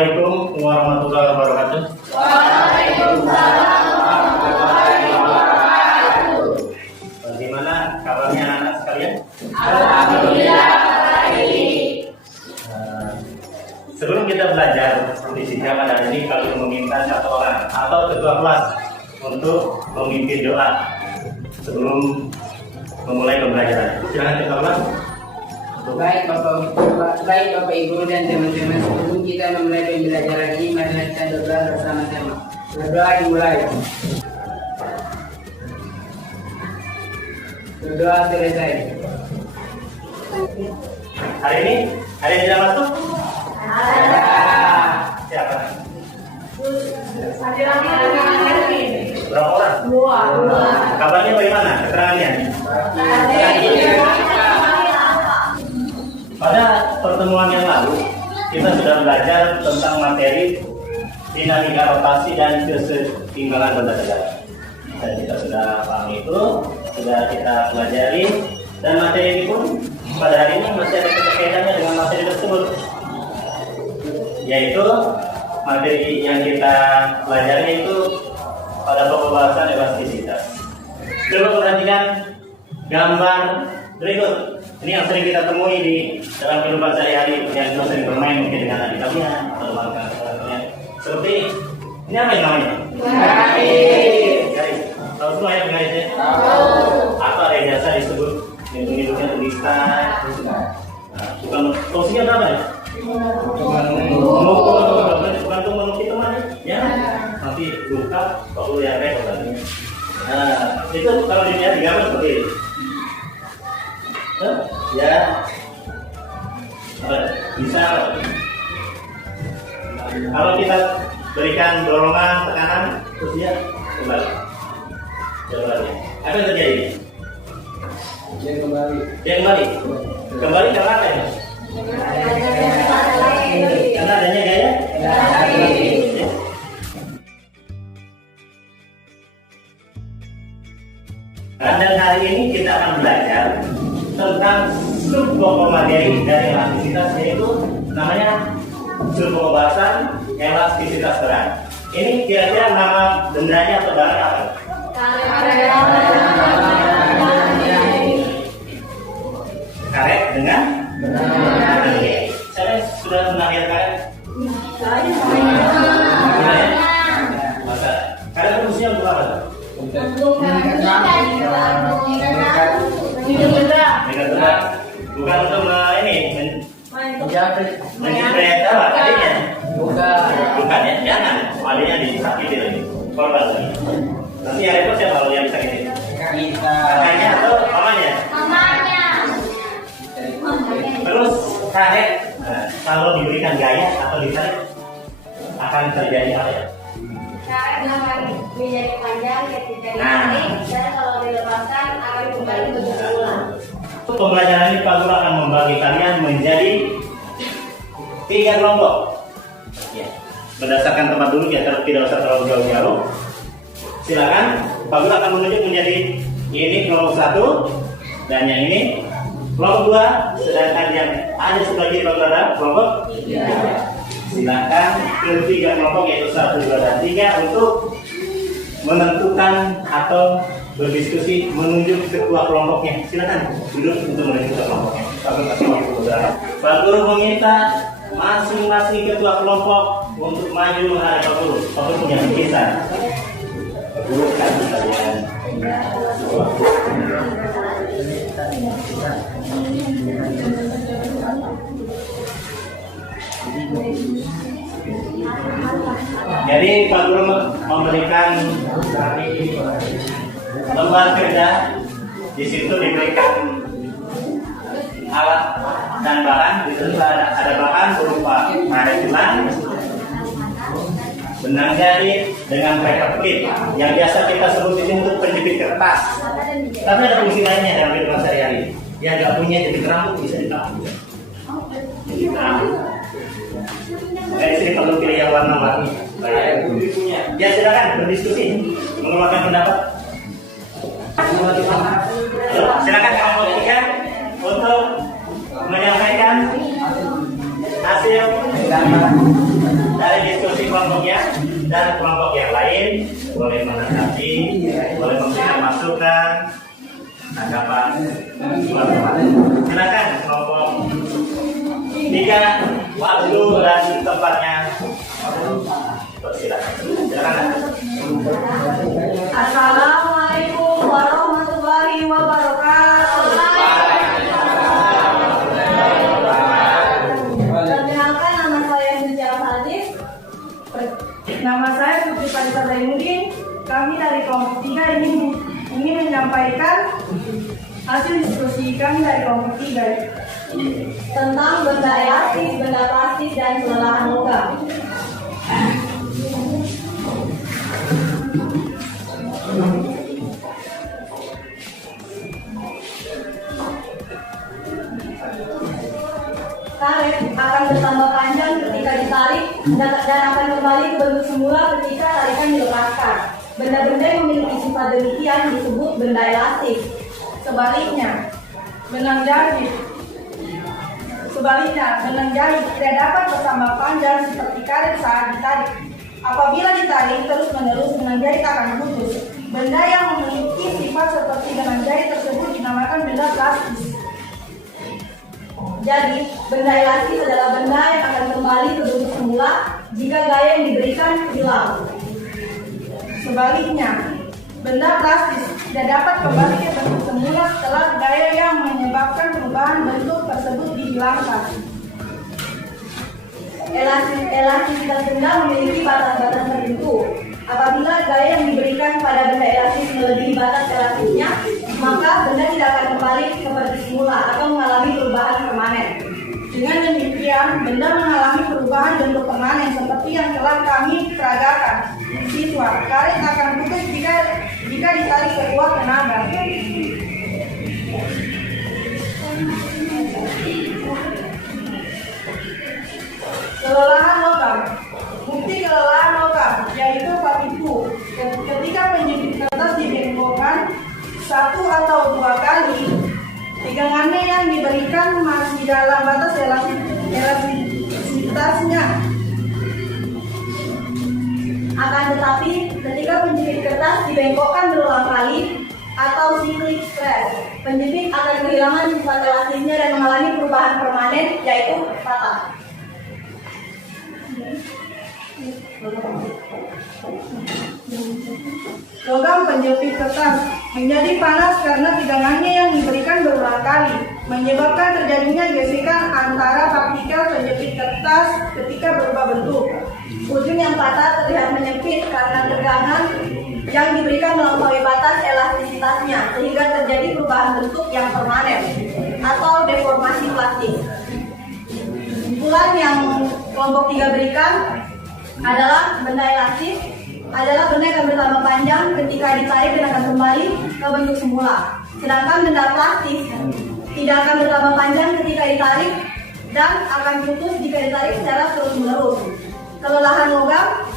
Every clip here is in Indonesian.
Assalamualaikum warahmatullahi wabarakatuh. Waalaikumsalam warahmatullahi wabarakatuh. Bagaimana kabarnya anak sekalian? Alhamdulillah baik. Sebelum kita belajar fisika pada hari ini, kami meminta satu orang atau ketua kelas untuk memimpin doa sebelum memulai pembelajaran. Silakan ketua kelas. Baik Bapak Ibu dan teman-teman, sebelum kita memulai pembelajaran ini, mari kita berdoa bersama-sama. Berdoa dimulai. Berdoa selesai. Hari ini ada yang tidak masuk? Ada. Siapa? Berapa orang? Dua. Kabarnya bagaimana? Keterangannya? Pada pertemuan yang lalu, kita sudah belajar tentang materi dinamika rotasi dan keseimbangan benda tegak. Dan kita sudah paham itu, sudah kita pelajari, dan materi ini pun pada hari ini masih ada keterkaitannya dengan materi tersebut, yaitu materi yang kita pelajari itu pada pembahasan elastisitas. Coba perhatikan gambar berikut. Ini yang sering kita temui di dalam kehidupan sehari-hari, yang kita sering bermain mungkin dengan adik kalian atau teman-teman. Seperti ini apa yang namanya? Garis. Tahu semua ya garisnya? Tahu. Atau ada yang biasa disebut bentuk-bentuknya tulisan. Bukan fungsinya berapa ya? Bukan untuk menukik teman ya. Nanti buka kalau yang repot tadi. Nah, itu kalau dilihat di gambar seperti ini. Ya, bisa. Kalau kita berikan dorongan, tekanan, terus dia kembali. Apa yang terjadi? Dia kembali. Kembali karena apa ya? Karena adanya gaya. Dan hari ini kita akan belajar tentang sebuah materi dari elastisitas, yaitu namanya pembahasan elastisitas berat. Ini kira-kira nama bendanya atau barangnya apa? Karet dengan saya sudah pernah lihat karet? Masa karet itu fungsinya untuk apa? Bukan untuk menjepret apa adiknya? Bukan ya, jangan. Adiknya disakiti lagi, korban lagi. Nanti yang repot siapa kalau yang disakiti? Kakaknya atau mamanya? Terus karet, kalau diberikan gaya atau ditarik akan terjadi apa ya? Karet akan menjadi panjang ketika ditarik, dan kalau dilepaskan akan kembali bentuk semula. Pembelajaran ini Pak Guru akan membagi kalian menjadi 3 kelompok. Ya, berdasarkan tempat duduk ya, tidak usah terlalu jauh-jauh. Silakan Pak Guru akan menunjuk menjadi ini kelompok 1 dan yang ini kelompok 2, sedangkan yang ada sebelah kiri Pak Guru ada kelompok 3. Silakan ketiga kelompok yaitu 1, 2, dan 3 untuk menentukan atau berdiskusi menunjuk ketua kelompoknya. Silakan duduk untuk menunjuk ketua kelompoknya. Pak Guru meminta masing-masing ketua kelompok untuk maju menghadap Pak Guru. Pak Guru punya lukisan. Guru kasih kalian. Jadi Pak Guru memberikan lembar kerja, di situ diberikan alat dan bahan. Di situ ada bahan berupa karet gelang, benang jahit dengan paper clip yang biasa kita sebut ini untuk penjepit kertas. Tapi ada fungsi lainnya dalam kehidupan sehari-hari. Yang nggak punya jepit rambut bisa dipakai. Saya sini perlu pilih yang warna-warni. Ya silakan berdiskusi, mengeluarkan pendapat. Silakan kamu berikan untuk menyampaikan hasil diskusi kelompoknya dan kelompok yang lain boleh menanggapi, boleh memberikan masukan, tanggapan. Silakan kelompok 3, waktu dan tempatnya. Silakan. Assalamualaikum warahmatullahi wabarakatuh. Perkenalkan, nama saya Nurjana Hadis. Nama saya Putri Parisa Zainuddin. Kami dari kelompok 3 ingin menyampaikan hasil diskusi kami dari kelompok 3 Tentang benda elastis, benda plastik, dan kelelahan logam. Karet akan bertambah panjang ketika ditarik dan akan kembali ke bentuk semula ketika tarikan dilepaskan. Benda-benda yang memiliki sifat demikian disebut benda elastis. Sebaliknya, benang jahit tidak dapat bertambah panjang seperti karet saat ditarik. Apabila ditarik terus-menerus, benang jahit akan putus. Benda yang memiliki sifat seperti benang jahit tersebut dinamakan benda plastis. Jadi, benda elastis adalah benda yang akan kembali ke bentuk semula jika gaya yang diberikan hilang. Sebaliknya, benda plastis tidak dapat kembali ke bentuk semula setelah gaya yang menyebabkan perubahan bentuk tersebut dihilangkan. Elastisitas benda memiliki batas-batas tertentu. Apabila gaya yang diberikan pada benda elastis melebihi batas elastisnya, maka benda tidak akan kembali seperti semula atau mengalami perubahan permanen. Dengan demikian, benda mengalami perubahan bentuk permanen seperti yang telah kami peragakan. Siswa, karet akan putus jika ditarik sekuat tenaga. Kelelahan logam. Bukti kelelahan logam yaitu partitu. Ketika penjepit kertas dibengkokkan 1 atau 2 kali, pegangannya yang diberikan masih dalam batas elastisitasnya. Akan tetapi, ketika penjepit kertas dibengkokkan berulang kali atau cyclic stress, penjepit akan kehilangan sifat elastisnya dan mengalami perubahan permanen, yaitu patah. Logam penjepit kertas menjadi panas karena tegangannya yang diberikan berulang kali, menyebabkan terjadinya gesekan antara partikel penjepit kertas ketika berubah bentuk. Ujung yang patah terlihat menyempit karena tegangan yang diberikan melampaui batas elastisitasnya, sehingga terjadi perubahan bentuk yang permanen atau deformasi plastik. Kesimpulan yang kelompok 3 berikan adalah benda elastis adalah benda yang akan bertambah panjang ketika ditarik dan akan kembali ke bentuk semula. Sedangkan benda plastis tidak akan bertambah panjang ketika ditarik dan akan putus jika ditarik secara terus-menerus. Kelelahan logam,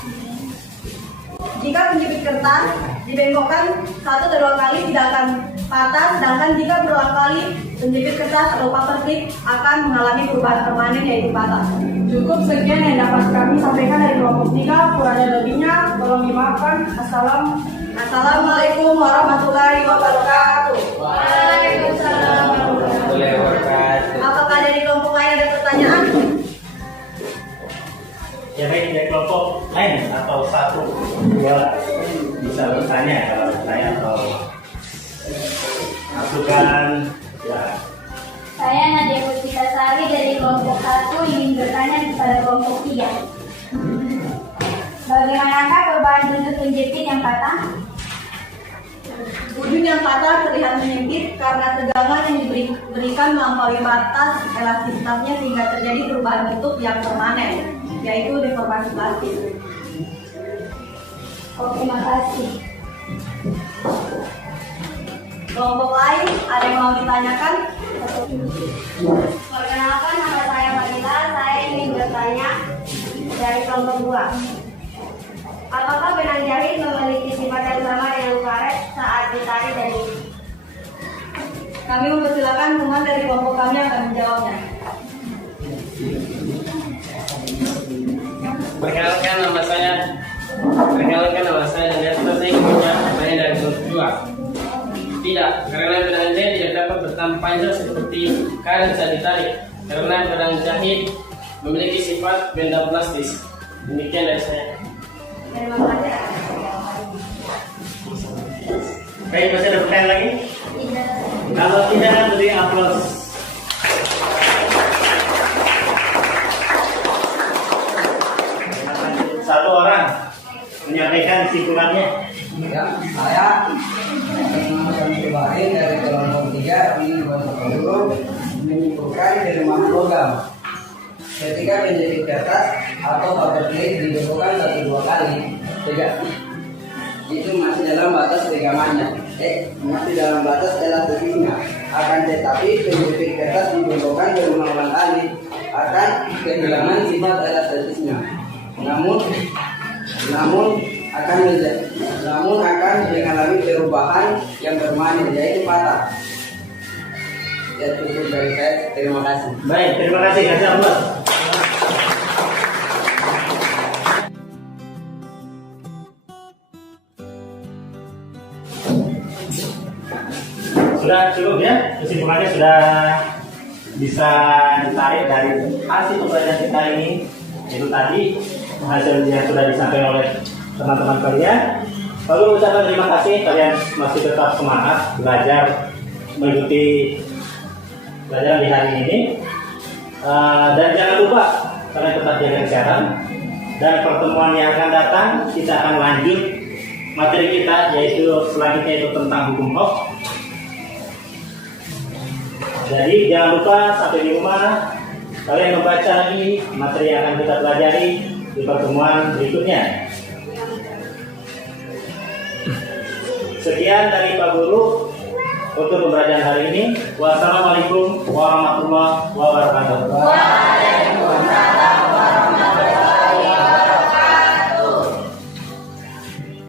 jika penjepit kertas dibengkokkan 1 atau 2 kali tidak akan patah, sedangkan jika berulang kali penjepit kertas atau paper clip akan mengalami perubahan permanen yaitu patah. Cukup sekian yang dapat kami sampaikan dari kelompok 3. Kurang dan lebihnya tolong dimaafkan. Assalamualaikum warahmatullahi wabarakatuh. Waalaikumsalam warahmatullahi wabarakatuh. Apakah dari kelompok lain ada pertanyaan? Ya baik, dari kelompok lain atau 1, 2 bisa bertanya kalau saya atau masukan. Ya. Saya Nadia Puspitasari dari kelompok 1 ingin bertanya kepada kelompok 3. Bagaimanakah perubahan bentuk penjepit yang patah? Ujung yang patah terlihat menyempit karena tegangan yang diberikan melampaui batas elastisitasnya sehingga terjadi perubahan bentuk yang permanen, yaitu deformasi plastik. Terima kasih. Kelompok lain ada yang mau ditanyakan? Perkenalkan, nama saya Fadila. Saya ingin bertanya dari kelompok 2. Apakah benang jahit memiliki sifat yang sama dengan karet saat ditarik dari? Kami mempersilakan teman dari kelompok kami akan menjawabnya. Perkenalkan, Perkenalkan nama saya dan Desta. Saya punya pertanyaan dari kelompok 2. Tidak, karena benang jahit tidak dapat bertahan panjang seperti kain saat ditarik. Karena benang jahit memiliki sifat benda plastis. Demikian dari saya. Terima kasih. Baik, masih ada pertanyaan lagi? Kalau tidak, beri aplaus. Satu orang menyampaikan kesimpulannya. Ya, saya mengamalkan kemarin dari kelompok 3 ini guru menyimpulkan kelemahan logam. Ketika menjadi kertas atau paperclip dibekukan 1-2 kali, itu masih dalam batas pegangannya, masih dalam batas elastisnya. Akan tetapi menjadi kertas dibekukan berulang-ulang kali akan kehilangan sifat elastisnya. Namun akan mengalami perubahan yang permanen, yaitu patah. Ya, cukup dari saya. Terima kasih. Baik, terima kasih. Kasih aplaus. Sudah cukup ya, kesimpulannya sudah bisa ditarik dari hasil pembelajaran kita ini. Itu tadi hasil yang sudah disampaikan oleh teman-teman kalian. Lalu ucapkan terima kasih, kalian masih tetap semangat belajar mengikuti pelajaran di hari ini. Dan jangan lupa kalian tetap jaga kesehatan. Dan pertemuan yang akan datang kita akan lanjut materi kita, yaitu selanjutnya itu tentang hukum Hooke. Jadi jangan lupa sampai di rumah kalian membaca lagi materi yang akan kita pelajari di pertemuan berikutnya. Sekian dari Pak Guru untuk pembelajaran hari ini. Wassalamualaikum warahmatullahi wabarakatuh.